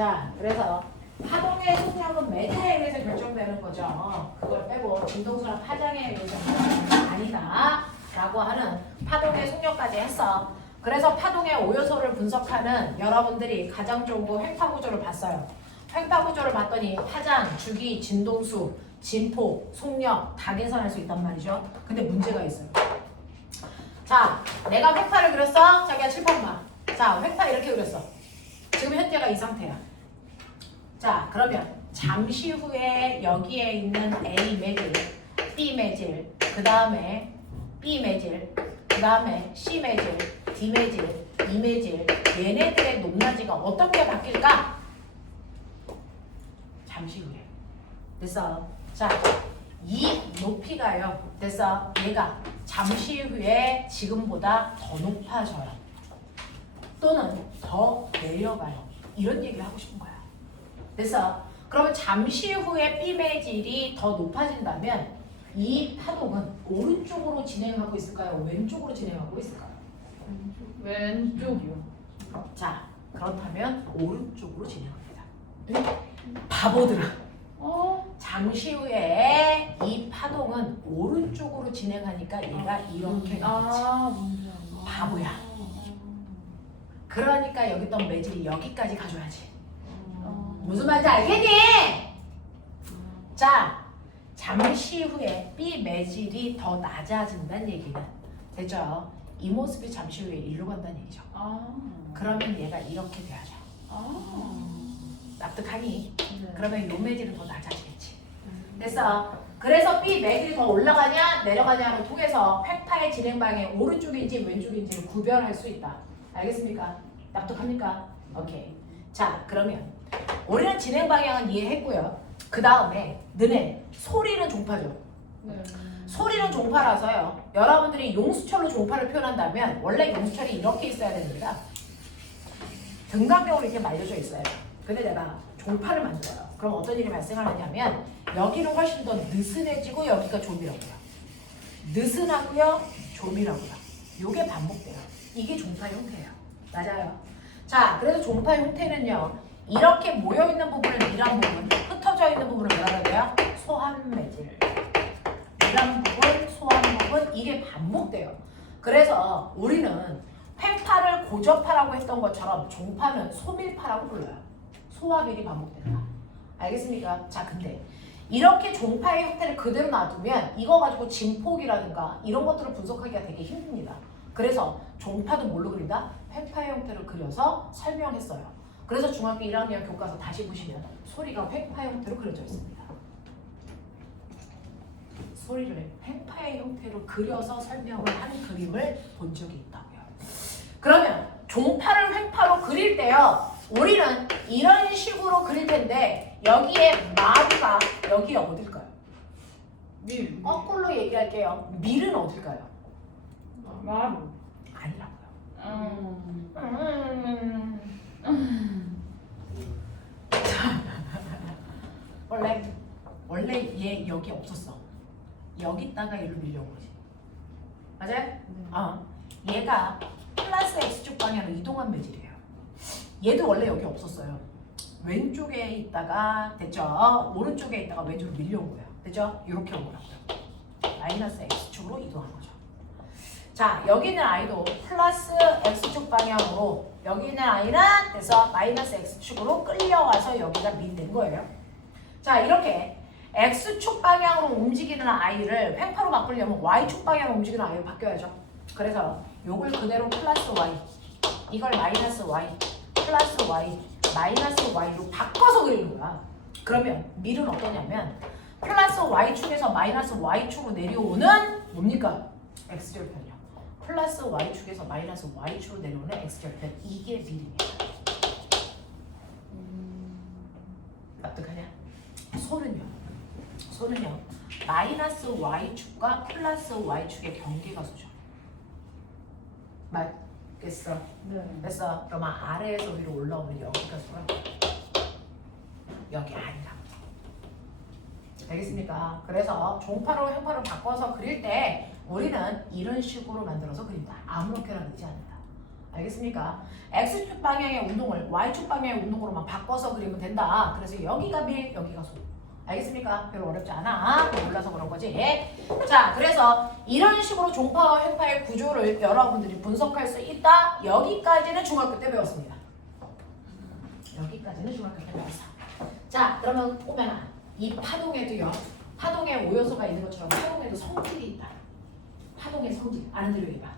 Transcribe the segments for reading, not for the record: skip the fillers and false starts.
자, 그래서 파동의 속력은 매듭에 의해서 결정되는 거죠. 그걸 빼고 진동수나 파장에 의해서 아니다 라고 하는 파동의 속력까지 했어. 그래서 파동의 오요소를 분석하는 여러분들이 가장 좋은 거 횡파구조를 봤어요. 횡파구조를 봤더니 파장, 주기, 진동수, 진폭, 속력 다 계산할 수 있단 말이죠. 근데 문제가 있어요. 자, 내가 횡파를 그렸어. 자기가 칠판만. 자, 횡파 이렇게 그렸어. 지금 현재가 이 상태야. 자, 그러면 잠시 후에 여기에 있는 A 매질, B 매질, 그 다음에 B 매질, 그 다음에 C 매질, D 매질, E 매질, 얘네들의 높낮이가 어떻게 바뀔까? 잠시 후에. 됐어. 자, 이 높이가요. 됐어. 얘가 잠시 후에 지금보다 더 높아져요. 또는 더 내려가요. 이런 얘기를 하고 싶은 거야. 됐어. 그러면 잠시 후에 B 매질이 더 높아진다면 이 파동은 오른쪽으로 진행하고 있을까요? 왼쪽으로 진행하고 있을까요? 왼쪽이요. 자, 그렇다면 오른쪽으로 진행합니다. 바보들아. 잠시 후에 이 파동은 오른쪽으로 진행하니까 얘가 이렇게 가겠지. 바보야. 그러니까 여기 있던 매질이 여기까지 가줘야지. 무슨 말인지 알겠니? 자, 잠시 후에 B 매질이 더 낮아진다는 얘기는 되죠? 이 모습이 잠시 후에 일로 간다는 얘기죠. 그러면 얘가 이렇게 돼야죠. 납득하니? 네. 그러면 요 매질은 더 낮아지겠지. 됐어. 그래서 B 매질이 더 올라가냐 내려가냐를 통해서 횡파의 진행 방향이 오른쪽인지 왼쪽인지를 구별할 수 있다. 알겠습니까? 납득합니까? 오케이. 자, 그러면 우리는 진행 방향은 이해했고요. 그 다음에 너네 소리는 종파죠. 네. 소리는 종파라서요. 여러분들이 용수철로 종파를 표현한다면 원래 용수철이 이렇게 있어야 됩니다. 등간경으로 이렇게 말려져 있어요. 근데 내가 종파를 만들어요. 그럼 어떤 일이 발생하느냐면 여기는 훨씬 더 느슨해지고 여기가 조밀하고요. 느슨하고요. 조밀하고요. 요게 반복돼요. 이게 종파 형태예요. 맞아요. 자, 그래서 종파 형태는요. 이렇게 모여있는 부분은 이런 부분, 흩어져 있는 부분을 뭐라고 해야 돼요? 소환매질. 이런 부분, 소환 부분, 이게 반복돼요. 그래서 우리는 횡파를 고저파라고 했던 것처럼 종파는 소밀파라고 불러요. 소화밀이 반복된다. 알겠습니까? 자, 근데 이렇게 종파의 형태를 그대로 놔두면 이거 가지고 진폭이라든가 이런 것들을 분석하기가 되게 힘듭니다. 그래서 종파도 뭘로 그린다? 횡파의 형태를 그려서 설명했어요. 그래서 중학교 1학년 교과서 다시 보시면 소리가 횡파 형태로 그려져 있습니다. 소리를 횡파의 형태로 그려서 설명을 한 그림을 본 적이 있다고요. 그러면 종파를 횡파로 그릴 때요. 우리는 이런 식으로 그릴 텐데 여기에 마루가 여기에 어딜까요? 밀. 거꾸로 얘기할게요. 밀은 어딜까요? 마루. 아니라고요. 원래 얘 여기 없었어. 여기다가 얘로 밀려온 거지. 맞아요? 얘가 플러스 X축 방향으로 이동한 매질이에요. 얘도 원래 여기 없었어요. 왼쪽에 있다가 됐죠? 오른쪽에 있다가 왼쪽으로 밀려온 거예요. 됐죠? 이렇게 온 거라고요. 마이너스 X축으로 이동한 거죠. 자, 여기 있는 아이도 플러스 X축 방향으로 여기 있는 아이는 그래서 마이너스 X축으로 끌려와서 여기가 밀린 거예요. 자, 이렇게 X축 방향으로 움직이는 아이를 횡파로 바꾸려면 Y축 방향으로 움직이는 아이로 바뀌어야죠. 그래서 요걸 그대로 플러스 Y, 이걸 마이너스 Y, 플러스 Y, 마이너스 Y로 바꿔서 그리는 거야. 그러면 밀은 어떠냐면 플러스 Y축에서 마이너스 Y축으로 내려오는 뭡니까? X절편이요. 플러스 Y축에서 마이너스 Y축으로 내려오는 X절편, 이게 밀입니다. 납득하냐? 소는요 마이너스 Y축과 플러스 Y축의 경계가수죠. 맞겠어? 네. 됐어. 그러면 아래에서 위로 올라오는 여기가 수라고. 여기 아니라. 알겠습니까? 그래서 종파로 횡파로 바꿔서 그릴 때 우리는 이런 식으로 만들어서 그린다. 아무렇게나 그리지 않는다. 알겠습니까? X축 방향의 운동을 Y축 방향의 운동으로만 바꿔서 그리면 된다. 그래서 여기가 밀, 여기가 소. 알겠습니까? 별로 어렵지 않아. 몰라서 그런 거지. 자, 그래서 이런 식으로 종파와 횡파의 구조를 여러분들이 분석할 수 있다. 여기까지는 중학교 때 배웠습니다. 여기까지는 중학교 때 배웠어. 자, 그러면 오면아 이 파동에도요. 파동에 오요소가 있는 것처럼 파동에도 성질이 있다. 파동의 성질. 아는 대로 얘기해봐.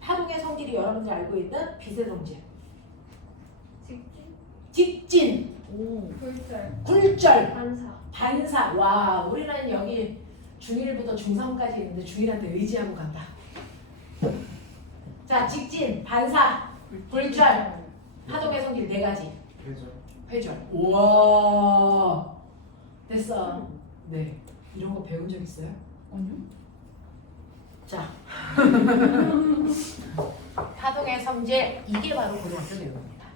파동의 성질이 여러분들이 알고 있는 빛의 성질. 직진? 직진, 굴절. 굴절, 반사. 반사. 와, 우리는 여기 중1부터 중3까지 있는데 중1한테 의지하고 간다. 자, 직진, 반사, 굴절, 파동의 성질 4가지. 회절. 우와. 됐어. 네. 이런 거 배운 적 있어요? 아니요. 자. 파동의 성질, 이게 바로 고등학교 내용입니다.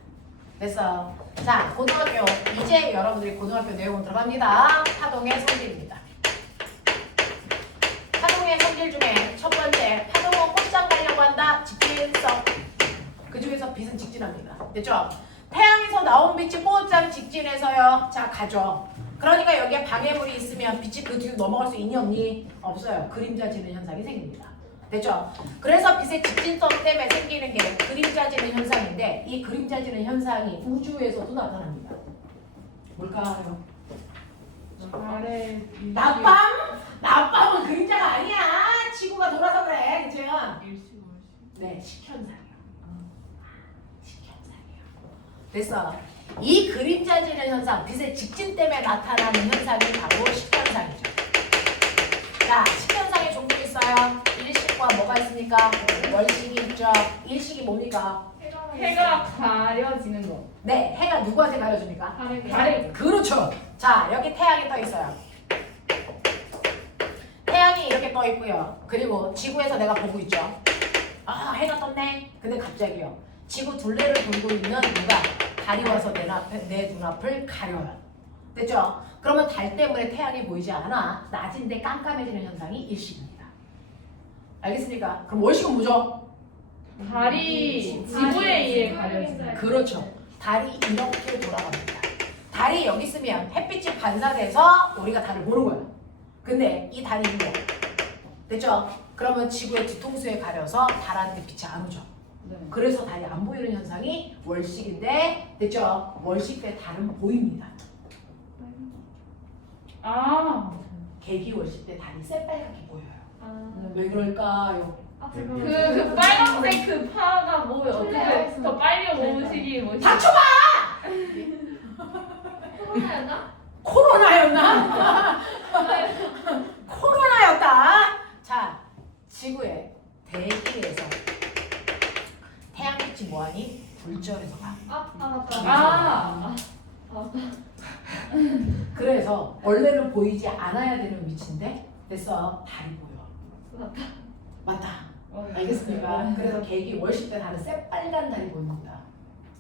됐어. 자, 고등학교. 이제 여러분들이 고등학교 내용으로 들어갑니다. 파동의 성질입니다. 파동의 성질 중에 첫 번째, 파동은 곧장 가려고 한다. 직진성. 그 중에서 빛은 직진합니다. 됐죠? 태양에서 나온 빛이 곧장 직진해서요. 자, 가죠. 그러니까 여기에 방해물이 있으면 빛이 그 뒤로 넘어갈 수 있니 없니? 없어요. 그림자 지는 현상이 생깁니다. 됐죠? 그래서 빛의 직진성 때문에 생기는 게 그림자 지는 현상인데 이 그림자 지는 현상이 우주에서도 나타납니다. 뭘까요? 아래 낮밤? 낮밤은 그림자가 아니야. 지구가 돌아서 그래. 그치? 일시. 네, 식현상이요. 식현상이요. 됐어. 이 그림자 지는 현상, 빛의 직진 때문에 나타나는 현상이 바로 식현상이죠. 자, 식현상의 종류가 있어요. 일식과 뭐가 있습니까? 월식이 있죠. 일식이 뭡니까? 해가 가려지는 거. 네, 해가 누구한테 가려줍니까? 달에. 그렇죠. 자, 여기 태양이 떠 있어요. 태양이 이렇게 떠 있고요. 그리고 지구에서 내가 보고 있죠. 아, 해가 떴네. 근데 갑자기요. 지구 둘레를 돌고 있는 누가 달이 와서 내 눈앞을 가려요. 됐죠? 그러면 달 때문에 태양이 보이지 않아. 낮인데 깜깜해지는 현상이 일식입니다. 알겠습니까? 그럼 월식은 뭐죠? 달이 지구에 의해 가려지는. 그렇죠. 달이 이렇게 돌아갑니다. 달이 여기 있으면 햇빛이 반사돼서 우리가 달을 보는 거야. 근데 이 달이 있는 거. 됐죠? 그러면 지구의 뒤통수에 가려서 달한테 빛이 안 오죠. 네. 그래서 달이 안 보이는 현상이 월식인데, 됐죠? 월식 때 달은 보입니다. 아. 개기월식 때 달이 새빨갛게 보여요. 아. 왜 그럴까요? 아, 그 빨간색 그 파가 뭐예요? 어떻게 틀려요. 더 빨리 오는 시기 뭐지? 닥쳐봐! 코로나였나? 코로나였나? 코로나였다. 자, 지구의 대기에서 태양빛이 뭐하니? 굴절해서 가. 맞다. 그래서 원래는 보이지 않아야 되는 위치인데 됐어. 달이 보여. 맞다. 알겠습니까? 그래서 계기 월식 때 달은 새빨간 달이 보입니다.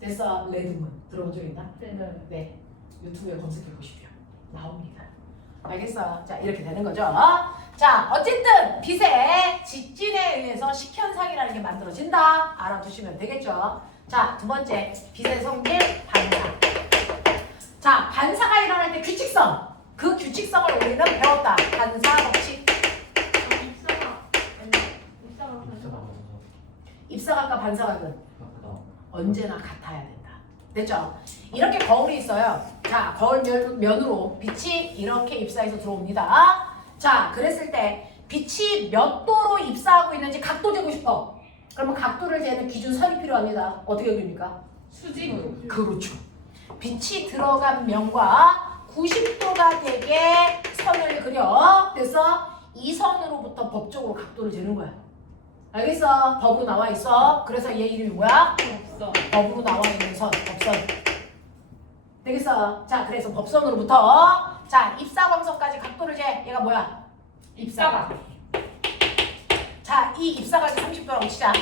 됐어. 레드문 들어본 적 있나? 네. 네. 유튜브에 검색해 보십시오. 나옵니다. 알겠어. 자, 이렇게 되는 거죠. 자, 어쨌든 빛의 직진에 의해서 식현상이라는 게 만들어진다. 알아두시면 되겠죠. 자, 두 번째, 빛의 성질, 반사. 자, 반사가 일어날 때 규칙성. 그 규칙성을 우리는 배웠다. 반사 법칙. 입사각과 반사각은 언제나 같아야 된다. 됐죠? 이렇게 거울이 있어요. 자, 거울 면으로 빛이 이렇게 입사해서 들어옵니다. 자, 그랬을 때 빛이 몇 도로 입사하고 있는지 각도 재고 싶어. 그러면 각도를 재는 기준선이 필요합니다. 어떻게 그립니까? 수직으로. 그렇죠. 빛이 들어간 면과 90도가 되게 선을 그려. 그래서 이 선으로부터 법적으로 각도를 재는 거야. 알겠어? 법으로 나와 있어. 그래서 얘 이름이 뭐야? 없어. 법으로 나와 있는 선, 법선. 되겠어? 자, 그래서 법선으로부터 자, 입사광선까지 각도를 재. 얘가 뭐야? 입사각. 자, 이 입사각이 30도라고 치자.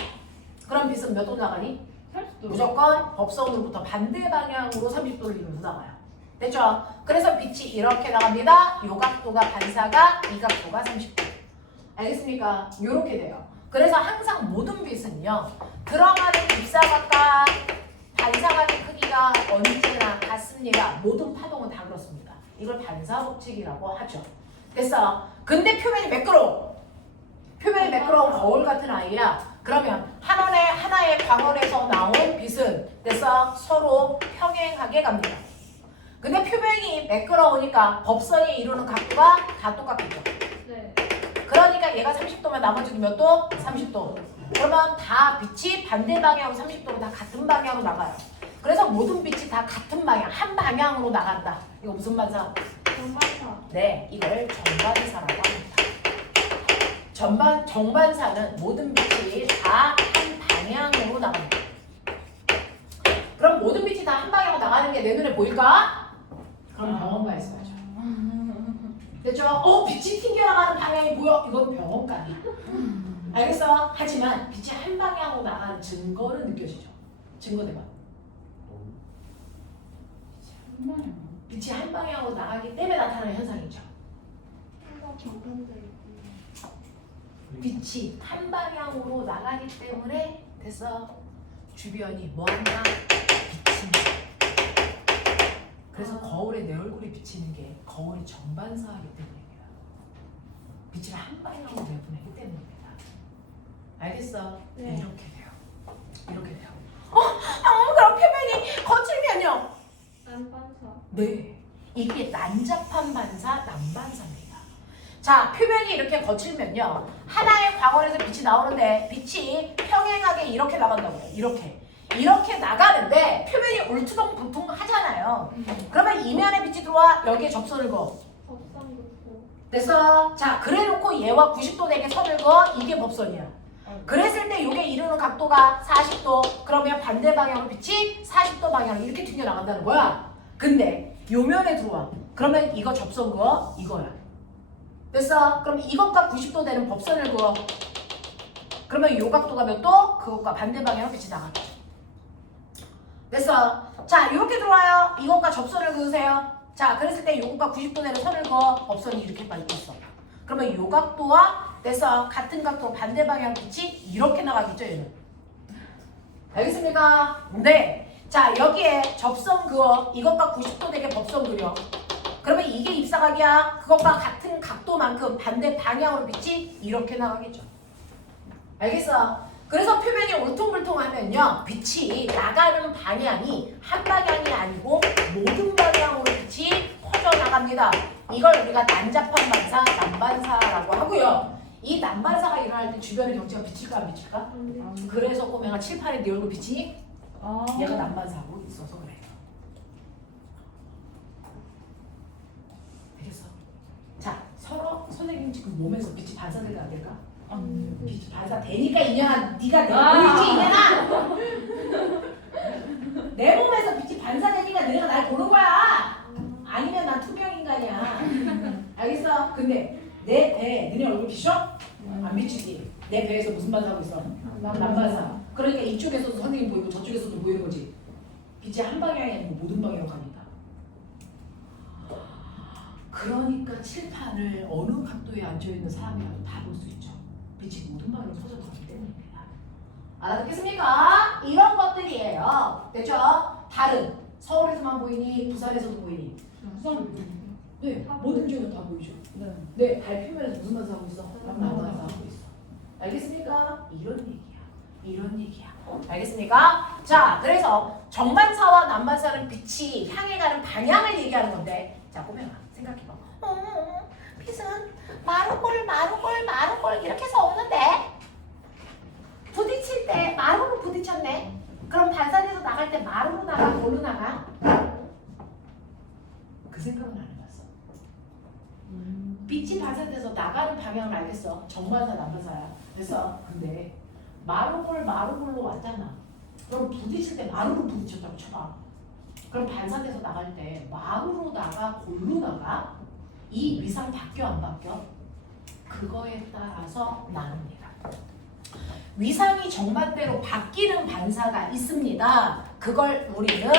그럼 빛은 몇 도 나가니? 30도. 무조건 법선으로부터 반대 방향으로 30도를 이루면서 나가요. 됐죠? 그래서 빛이 이렇게 나갑니다. 요 각도가 반사가, 이 각도가 30도. 알겠습니까? 요렇게 돼요. 그래서 항상 모든 빛은요. 들어가는 입사각과 반사각의 크기가 언제나 같습니다. 모든 파동은 다 그렇습니다. 이걸 반사법칙이라고 하죠. 됐어. 근데 표면이 매끄러워. 표면이 매끄러운 거울 같은 아이야. 그러면 하나의 광원에서 나온 빛은 됐어. 서로 평행하게 갑니다. 근데 표면이 매끄러우니까 법선이 이루는 각도가 다 똑같겠죠. 네. 그러니까 얘가 30도면 나머지는 몇 도? 30도. 그러면 다 빛이 반대 방향으로 30도로 다 같은 방향으로 나가요. 그래서 모든 빛이 다 같은 방향, 한 방향으로 나간다. 이거 무슨 반사? 정반사. 네, 이걸 정반사라고 합니다. 정반사는 모든 빛이 다 한 방향으로 나갑니다. 그럼 모든 빛이 다 한 방향으로 나가는 게 내 눈에 보일까? 그럼 병원가에 써야죠. 됐죠? 빛이 튕겨나가는 방향이 보여? 이건 병원가니. 알겠어? 하지만 빛이 한 방향으로 나가는 증거는 느껴지죠? 증거 대봐. 빛이 한 방향으로 나가기 때문에 나타나는 현상이죠. 항상 정반대 있고. 빛이 한 방향으로 나가기 때문에 됐어. 주변이 뭐한다? 비친다. 그래서 거울에 내 얼굴이 비치는 게 거울이 정반사하기 때문입니다. 빛을 한 방향으로 내보내기 때문입니다. 알겠어? 네. 이렇게 돼요. 이렇게 돼요. 그럼 표면이 거칠면요? 난반사. 네. 이게 난잡한 반사, 난반사입니다. 자, 표면이 이렇게 거칠면요. 하나의 광원에서 빛이 나오는데 빛이 평행하게 이렇게 나간다고요. 이렇게 나가는데 표면이 울퉁불퉁 하잖아요. 그러면 이면에 빛이 들어와 여기에 접선을 그어. 법상 놓고. 됐어? 자, 그래놓고 얘와 90도 되게 선을 그어. 이게 법선이야. 그랬을 때 이게 이루는 각도가 40도. 그러면 반대 방향으로 빛이 40도 방향으로 이렇게 튕겨나간다는 거야. 근데 요 면에 들어와. 그러면 이거 접선 그어. 이거야. 됐어? 그럼 이것과 90도 되는 법선을 그어. 그러면 요 각도가 몇 도? 그것과 반대 방향으로 빛이 나간다. 됐어? 자, 이렇게 들어와요. 이것과 접선을 그으세요. 자, 그랬을 때 요것과 90도 되는 선을 그어. 법선이 이렇게 빠져 있어. 그러면 요 각도와 됐어. 같은 각도 반대 방향 빛이 이렇게 나가겠죠, 얘는. 알겠습니까? 네. 자, 여기에 접선 그어. 이것과 90도 되게 법선 그려. 그러면 이게 입사각이야. 그것과 같은 각도만큼 반대 방향으로 빛이 이렇게 나가겠죠. 알겠어? 그래서 표면이 울퉁불퉁하면요. 빛이 나가는 방향이 한 방향이 아니고 모든 방향으로 빛이 퍼져나갑니다. 이걸 우리가 난잡한 반사, 난반사라고 하고요. 이 난반사가 일어날 때 주변의 경치가 비칠까 안 비칠까? 그래서 꼬맹아 칠판에 네 얼굴 비치니? 얘가 난반사하고 있어서 그래요. 알겠어? 자, 서로 선생님 지금 몸에서 빛이 반사될까 안 될까? 빛이 반사되니까 이년아 네가 내가 보이지 이년아! 내 몸에서 빛이 반사되니까 너네가 날 보는 거야. 아니면 난 투명인간이야. 알겠어? 근데 내 배에 너네 얼굴 비춰? 안 비추지. 내 배에서 무슨 반사하고 있어? 난반사. 그러니까 이쪽에서도 선생님 보이고 저쪽에서도 보이는 거지. 빛이 한 방향이 아니고 모든 방향으로 가니까. 그러니까 칠판을 어느 각도에 앉아있는 사람이라도 다 볼 수 있죠. 빛이 모든 방향으로 터져나가기 때문입니다. 알아듣겠습니까? 이런 것들이에요. 됐죠? 다른 서울에서만 보이니 부산에서도 보이니? 네, 모든 지역은 다 보이죠. 네, 발표면에서 무슨 반사하고 있어? 난반사하고 있어. 알겠습니까? 이런 얘기야. 알겠습니까? 자, 그래서 정반사와 난반사는 빛이 향해 가는 방향을 얘기하는 건데, 자, 보면 생각해봐. 빛은 마루골 이렇게 해서 오는데 부딪힐 때 마루로 부딪혔네. 그럼 반사돼서 나갈 때 마루로 나가, 골로 나가? 그 생각은 안 해봤어. 빛이 반사돼서 나가는 방향을 알겠어. 정반사, 난반사야. 그래서 근데 마루골로 왔잖아. 그럼 부딪힐 때 마루로 부딪혔다고 쳐봐. 그럼 반사돼서 나갈 때 마루로 나가, 골로 나가? 이 위상 바뀌어 안 바뀌어? 그거에 따라서 나눕니다. 위상이 정반대로 바뀌는 반사가 있습니다. 그걸 우리는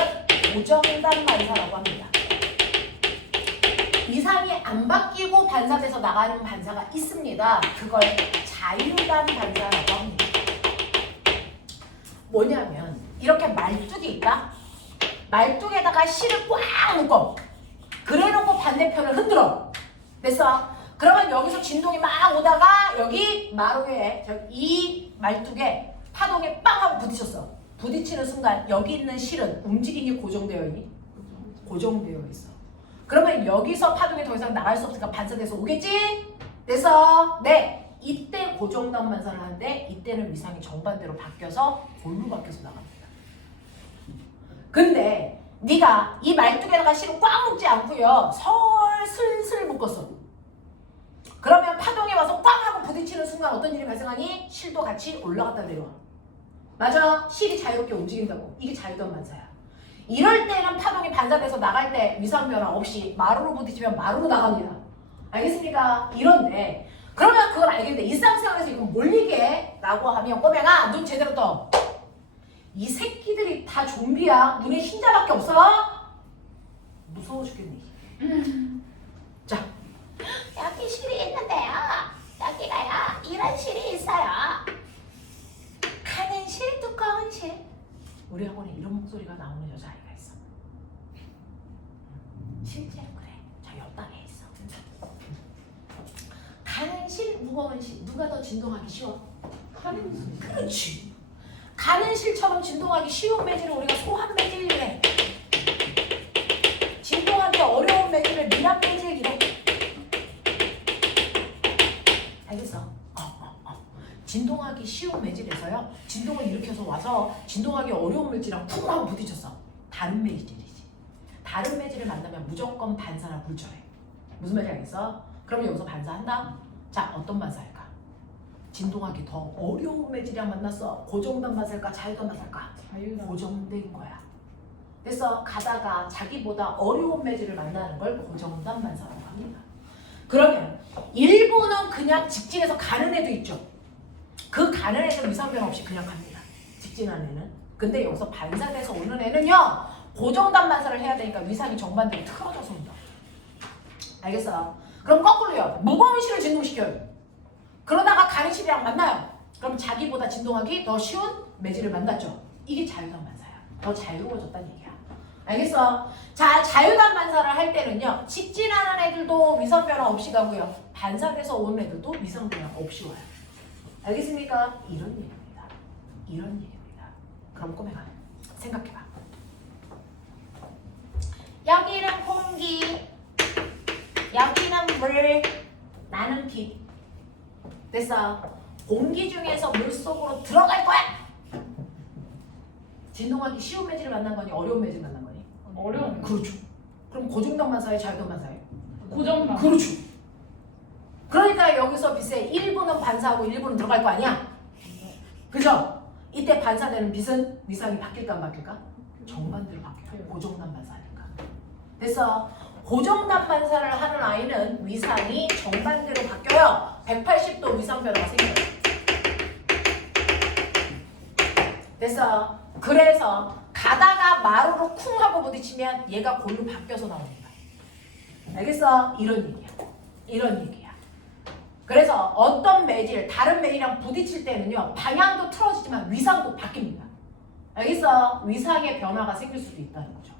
고정단 반사라고 합니다. 위상이 안 바뀌고 반사돼서 나가는 반사가 있습니다. 그걸 자유단 반사라고 합니다. 뭐냐면 이렇게 말뚝이 있다. 말뚝에다가 실을 꽉 묶어. 그래놓고 반대편을 흔들어. 됐어? 그러면 여기서 진동이 막 오다가 여기 마루에 이 말뚝에 파동이 빵 하고 부딪혔어. 부딪히는 순간 여기 있는 실은 움직임이 고정되어 있니? 고정되어 있어. 그러면 여기서 파동이 더 이상 나갈 수 없으니까 반사돼서 오겠지? 그래서 네, 이때 고정단 반사를 하는데 이때는 위상이 정반대로 바뀌어서 골로 바뀌어서 나갑니다. 근데 네가 이 말뚝에다가 실을 꽉 묶지 않고요. 슬슬 묶었어. 그러면 파동이 와서 꽝 하고 부딪히는 순간 어떤 일이 발생하니? 실도 같이 올라갔다 내려와. 맞아. 실이 자유롭게 움직인다고. 이게 자유단 반사야. 이럴 때는 파동이 반사돼서 나갈 때 위상 변화 없이 마루로 부딪히면 마루로 나갑니다. 알겠습니까? 이런데 그러면 그걸 알겠는데 일상생활에서 이건 뭘 얘기해? 라고 하면 꼬맹아 눈 제대로 떠. 이 새끼들이 다 좀비야. 눈에 흰자밖에 없어? 무서워 죽겠네. 자, 여기 실이 있는데요. 여기가요. 이런 실이 있어요. 가는 실, 두꺼운 실. 우리 학원에 이런 목소리가 나오는 여자아이가 있어. 실제로 그래. 저 옆방에 있어. 가는 실, 무거운 실. 누가 더 진동하기 쉬워? 가는 실. 그렇지. 가는 실처럼 진동하기 쉬운 매질을 우리가 소한 매질이래. 진동하기 어려운 매질을 미합 매질이래. 알겠어? 진동하기 쉬운 매질에서요. 진동을 일으켜서 와서 진동하기 어려운 매질이랑 쿵 하고 부딪혔어. 다른 매질이지. 다른 매질을 만나면 무조건 반사나 불절해. 무슨 말인지 알겠어? 그러면 여기서 반사한다? 자, 어떤 반사일까? 진동하기 더 어려운 매질이랑 만났어. 고정단 반사일까? 자유단 반사일까? 고정된 거야. 그래서 가다가 자기보다 어려운 매질을 만나는 걸 고정단 반사라고 합니다. 그러면 일부는 그냥 직진해서 가는 애도 있죠. 그 가는 애는 위상 변화 없이 그냥 갑니다. 직진하는 애는. 근데 여기서 반사돼서 오는 애는요. 고정단 반사를 해야 되니까 위상이 정반대로 틀어져서 온다. 알겠어? 그럼 거꾸로요. 무거운 실을 진동시켜요. 그러다가 가는 실이랑 만나요. 그럼 자기보다 진동하기 더 쉬운 매질을 만났죠. 이게 자유단 반사야. 더 자유로워졌다는 얘기야. 알겠어? 자, 자유단 반사를 할 때는요. 직진하는 애들도 위상 변화 없이 가고요. 반사돼서 오는 애들도 위상 변화 없이 와요. 알겠습니까? 이런 얘기입니다. 이런 얘기입니다. 그럼 꼬맹아 생각해봐. 여기는 공기, 여기는 물, 나는 빛. 됐어. 공기 중에서 물 속으로 들어갈 거야. 진동하기 쉬운 매질을 만난 거니 어려운 매질 만난 거니? 어려운 거. 그렇죠. 그럼 고정단 반사에 자유단 반사에? 고정단. 그렇죠. 그러니까 여기서 빛의 일부는 반사하고 일부는 들어갈 거 아니야? 그죠? 이때 반사되는 빛은 위상이 바뀔까 안 바뀔까? 정반대로 바뀌어요. 고정단 반사니까. 그래서 고정단 반사를 하는 아이는 위상이 정반대로 바뀌어요. 180도 위상 변화가 생겨요. 그래서 가다가 마루로 쿵 하고 부딪히면 얘가 골로 바뀌어서 나옵니다. 알겠어? 이런 얘기야. 이런 얘기야. 그래서 어떤 매질, 다른 매질이랑 부딪힐 때는요. 방향도 틀어지지만 위상도 바뀝니다. 알겠어? 위상의 변화가 생길 수도 있다는 거죠.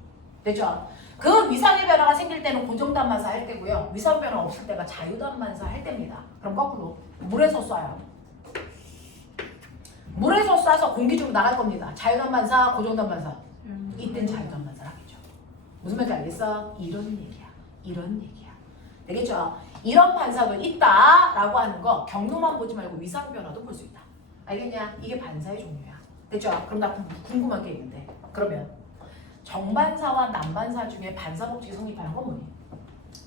됐죠? 그 위상의 변화가 생길 때는 고정단 반사 할 때고요. 위상 변화 없을 때가 자유단 반사 할 때입니다. 그럼 거꾸로 물에서 쏴요. 물에서 쏴서 공기 중으로 나갈 겁니다. 자유단 반사, 고정단 반사. 이때는 자유단 반사를 하겠죠. 무슨 말인지 알겠어? 이런 얘기야. 이런 얘기야. 되겠죠? 이런 반사도 있다라고 하는 거 경로만 보지 말고 위상 변화도 볼 수 있다. 알겠냐? 이게 반사의 종류야. 됐죠? 그럼 나 궁금한 게 있는데 그러면 정반사와 난반사 중에 반사 법칙이 성립하는 건 뭐니?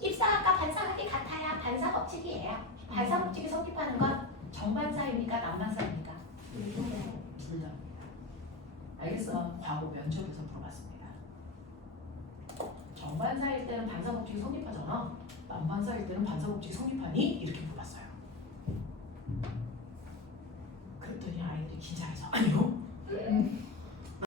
입사학과 반사학이 같아야 반사 법칙이에요. 반사 법칙이 성립하는 건 정반사입니까? 난반사입니까? 둘 다. 알겠어? 과거 면접에서 물어봤습니다. 정반사일 때는 반사 법칙이 성립하잖아. 난반사일 때는 반사 법칙이 성립하니? 이렇게 물어봤어요. 그랬더니 아이들이 긴장해서 아니요.